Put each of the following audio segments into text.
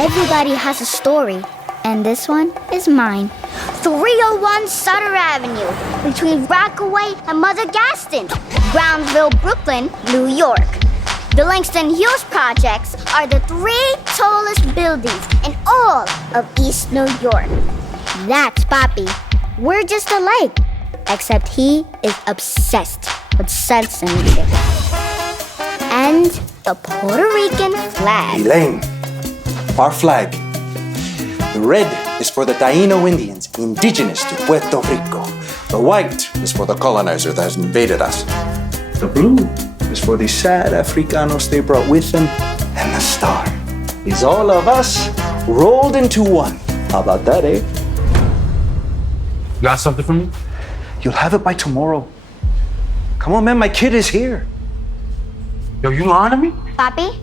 Everybody has a story, and this one is mine. 301 Sutter Avenue, between Rockaway and Mother Gaston, Brownsville, Brooklyn, New York. The Langston Hughes projects are the 3 tallest buildings in all of East New York. That's Papi. We're just alike, except he is obsessed with censorship. And the Puerto Rican flag. Elaine, our flag. The red is for the Taino Indians, indigenous to Puerto Rico. The white is for the colonizer that has invaded us. The blue is for the sad Africanos they brought with them. And the star is all of us rolled into one. How about that, eh? You got something for me? You'll have it by tomorrow. Come on, man, my kid is here. Yo, you lying to me? Papi?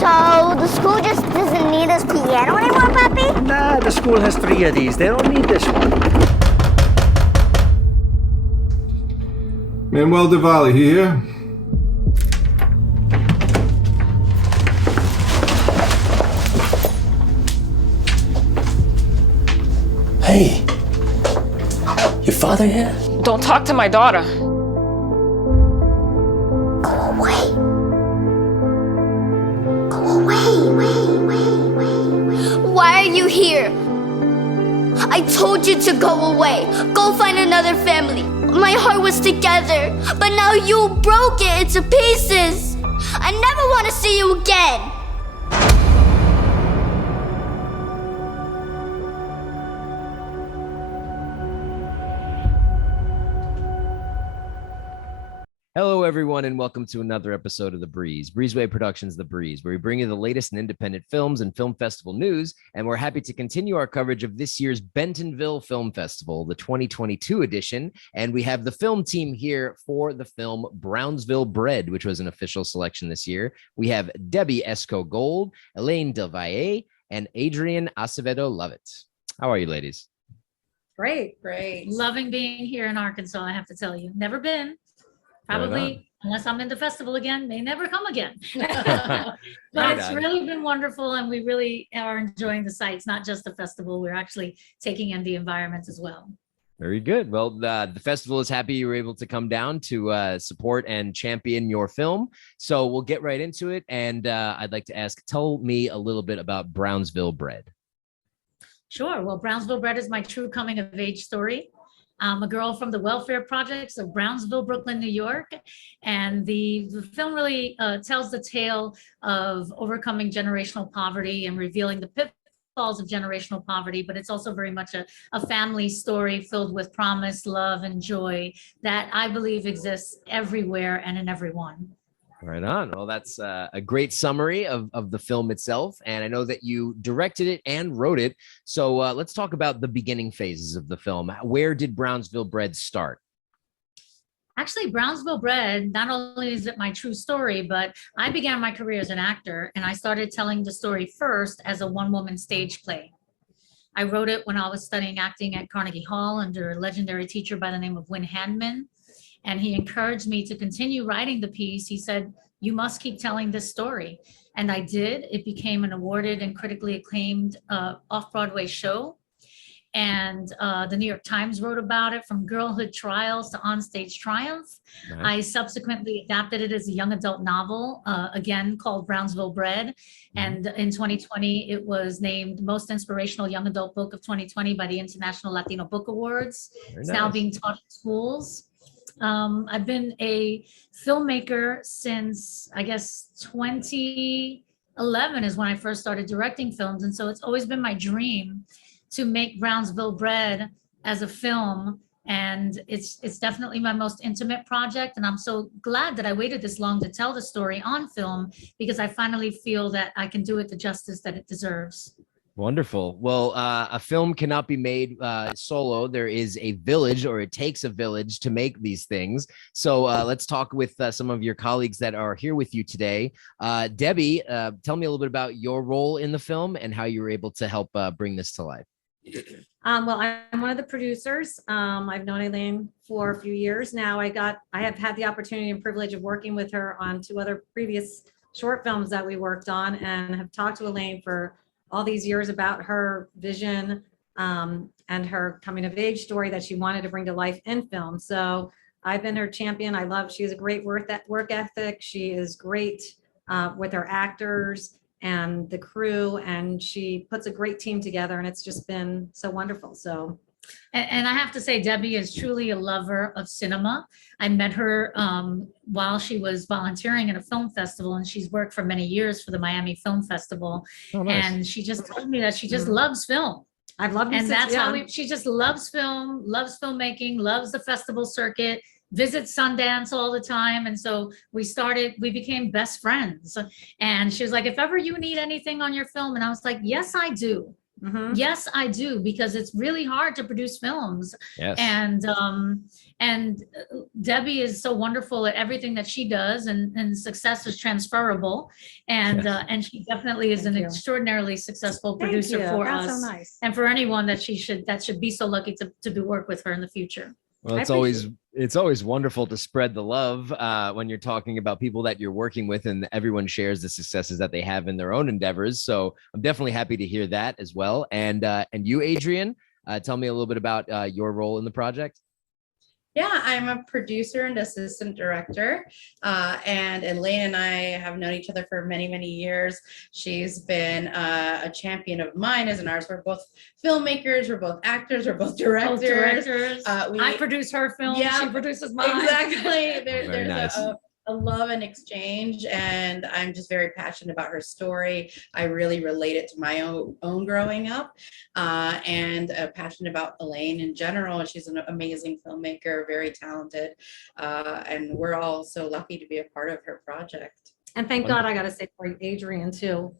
So the school just doesn't need this piano anymore, Papi? Nah, the school has 3 of these. They don't need this one. Manuel Del Valle here. Hey, your father here? Don't talk to my daughter. Go away. Go away. Why are you here? I told you to go away. Go find another family. My heart was together, but now you broke it into pieces. I never want to see you again. Hello, everyone, and welcome to another episode of The Breeze, Breezeway Productions The Breeze, where we bring you the latest in independent films and film festival news, and we're happy to continue our coverage of this year's Bentonville Film Festival, the 2022 edition, and we have the film team here for the film Brownsville Bred, which was an official selection this year. We have Debbie Esko-Gold, Elaine Del Valle, and Adrienne Acevedo. Love it. How are you, ladies? Great. Loving being here in Arkansas, I have to tell you. Never been. Probably, unless I'm in the festival again, may never come again. But it's really been wonderful, and we really are enjoying the sites, not just the festival. We're actually taking in the environment as well. Very good. Well, the festival is happy you were able to come down to support and champion your film. So we'll get right into it. And I'd like to ask, tell me a little bit about Brownsville Bred. Sure. Well, Brownsville Bred is my true coming of age story. I'm a girl from the welfare projects of Brownsville, Brooklyn, New York. And the film really tells the tale of overcoming generational poverty and revealing the pitfalls of generational poverty, but it's also very much a family story filled with promise, love, and joy that I believe exists everywhere and in everyone. Right on. Well, that's a great summary of the film itself. And I know that you directed it and wrote it. So let's talk about the beginning phases of the film. Where did Brownsville Bred start? Actually, Brownsville Bred, not only is it my true story, but I began my career as an actor, and I started telling the story first as a one-woman stage play. I wrote it when I was studying acting at Carnegie Hall under a legendary teacher by the name of Win Handman. And he encouraged me to continue writing the piece. He said, you must keep telling this story. And I did. It became an awarded and critically acclaimed off-Broadway show. And the New York Times wrote about it, from girlhood trials to onstage triumph. Nice. I subsequently adapted it as a young adult novel, again, called Brownsville Bred. And in 2020, it was named Most Inspirational Young Adult Book of 2020 by the International Latino Book Awards. It's now being taught in schools. I've been a filmmaker since, I guess, 2011 is when I first started directing films. And so it's always been my dream to make Brownsville Bred as a film. And it's definitely my most intimate project. And I'm so glad that I waited this long to tell the story on film, because I finally feel that I can do it the justice that it deserves. Wonderful. Well, a film cannot be made solo. There is a village, or it takes a village to make these things. So let's talk with some of your colleagues that are here with you today. Debbie, tell me a little bit about your role in the film and how you were able to help bring this to life. Well, I'm one of the producers. I've known Elaine for a few years now. I have had the opportunity and privilege of working with her on 2 other previous short films that we worked on, and have talked to Elaine for all these years about her vision and her coming of age story that she wanted to bring to life in film. So I've been her champion. She has a great work ethic. She is great with her actors and the crew, and she puts a great team together, and it's just been so wonderful. So. And I have to say, Debbie is truly a lover of cinema. I met her while she was volunteering at a film festival, and she's worked for many years for the Miami Film Festival. Oh, nice. And she just told me that she just loves film. I've loved And that's how she just loves film, loves filmmaking, loves the festival circuit, visits Sundance all the time. And so we became best friends. And she was like, if ever you need anything on your film, and I was like, yes, I do. Mhm. Yes, I do, because it's really hard to produce films. Yes. And Debbie is so wonderful at everything that she does, and success is transferable. And Yes. And she definitely is Thank an you. extraordinarily successful Thank producer you. for That's us. so nice. And for anyone that should be so lucky to work with her in the future. Well, I it's always wonderful to spread the love when you're talking about people that you're working with, and everyone shares the successes that they have in their own endeavors. So I'm definitely happy to hear that as well. And you, Adrienne, tell me a little bit about your role in the project. Yeah, I'm a producer and assistant director, and Elaine and I have known each other for many, many years. She's been a champion of mine as an artist. We're both filmmakers, we're both actors, we're both directors. I produce her film, Yeah, she produces mine. Exactly. Very There's nice. a love and exchange, and I'm just very passionate about her story. I really relate it to my own growing up, and passionate about Elaine in general. She's an amazing filmmaker, very talented, and we're all so lucky to be a part of her project. And thank God, I got to say for Adrienne too,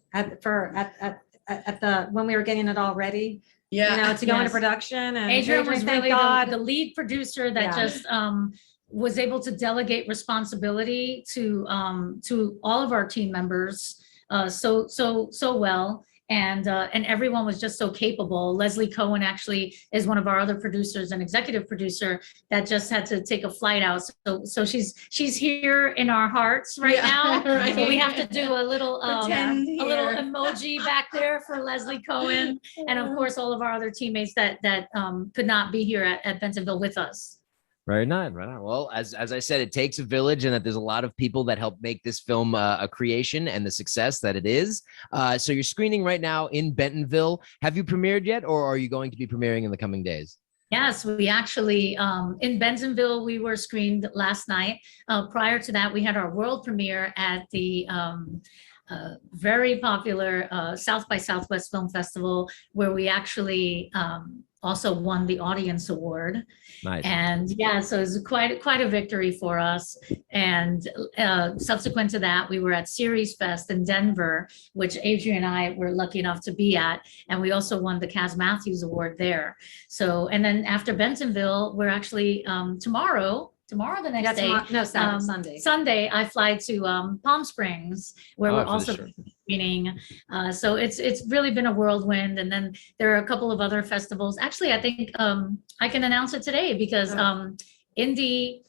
when we were getting it all ready, Yeah, to go into Yes. production. And Adrienne was thank really God. the lead producer that Yeah. just was able to delegate responsibility to all of our team members so well. And everyone was just so capable. Leslie Cohen actually is one of our other producers, an executive producer that just had to take a flight out. So she's here in our hearts right Yeah, now. right. So we have to do a little Pretend a little here. emoji back there for Leslie Cohen, and of course all of our other teammates that could not be here at Bentonville with us. Right on, right on. Well, as I said, it takes a village, and that there's a lot of people that help make this film a creation and the success that it is. So you're screening right now in Bentonville. Have you premiered yet, or are you going to be premiering in the coming days? Yes, we actually, in Bentonville, we were screened last night. Prior to that, we had our world premiere at the very popular South by Southwest Film Festival, where we actually also won the audience award. Nice. And yeah, so it was quite a victory for us. And subsequent to that, we were at Series Fest in Denver, which Adrienne and I were lucky enough to be at. And we also won the Kaz Matthews Award there. So, and then after Bentonville, we're actually tomorrow the next day. Sunday. Sunday, I fly to Palm Springs, where we're for the also show. screening. So it's really been a whirlwind. And then there are a couple of other festivals. Actually, I think I can announce it today because Indie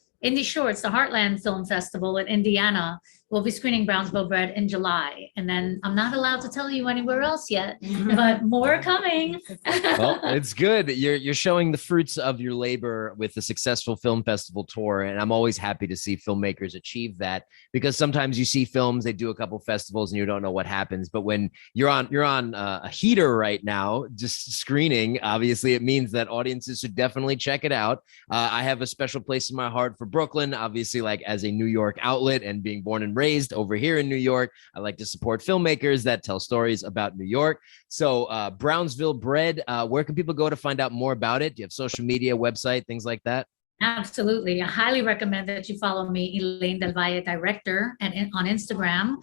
Shorts, the Heartland Film Festival in Indiana, will be screening Brownsville Bred in July. And then I'm not allowed to tell you anywhere else yet, but more coming. Well, it's good. You're showing the fruits of your labor with the successful film festival tour, and I'm always happy to see filmmakers achieve that, because sometimes you see films, they do a couple festivals and you don't know what happens. But when you're on a heater right now, just screening, obviously it means that audiences should definitely check it out. I have a special place in my heart for Brooklyn, obviously, like as a New York outlet, and being born and raised over here in New York, I like to support filmmakers that tell stories about New York. So Brownsville Bred, where can people go to find out more about it? Do you have social media, website, things like that? Absolutely. I highly recommend that you follow me, Elaine Del Valle, director, and on Instagram,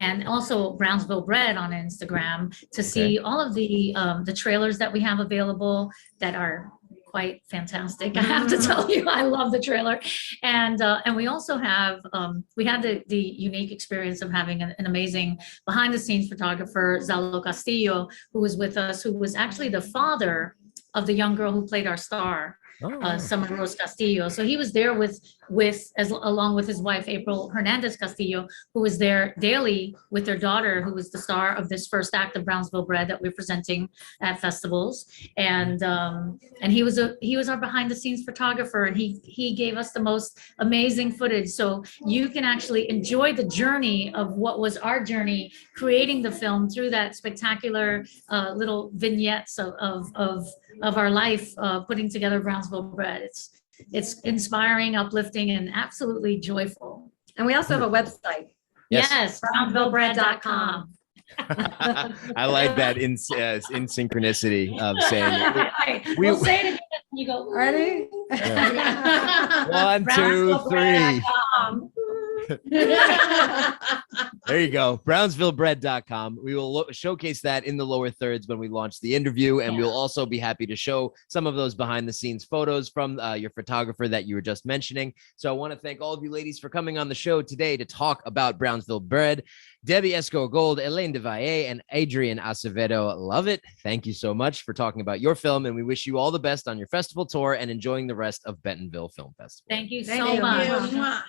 and also Brownsville Bred on Instagram, to see all of the trailers that we have available that are quite fantastic. I have to tell you, I love the trailer. And we also have, we had the unique experience of having an amazing behind the scenes photographer, Zalo Castillo, who was with us, who was actually the father of the young girl who played our star. Summer Rose Castillo. So he was there along with his wife, April Hernandez Castillo, who was there daily with their daughter, who was the star of this first act of Brownsville Bred that we're presenting at festivals. And he was our behind the scenes photographer, and he gave us the most amazing footage. So you can actually enjoy the journey of what was our journey creating the film through that spectacular little vignettes of our life putting together Brownsville Bred. It's inspiring, uplifting, and absolutely joyful. And we also have a website. Yes, brownsvillebred.com. I like that in synchronicity of saying it. We'll say it again. You go, Ready? Yeah. 1, 2, 3. There you go. BrownsvilleBred.com. We will showcase that in the lower thirds when we launch the interview, and we'll also be happy to show some of those behind the scenes photos from your photographer that you were just mentioning. So I want to thank all of you ladies for coming on the show today to talk about Brownsville Bred. Debbie Esko-Gold, Elaine Del Valle, and Adrienne Acevedo. Love it. Thank you so much for talking about your film, and we wish you all the best on your festival tour and enjoying the rest of Bentonville Film Festival. Thank you Thank so you. much. Mwah.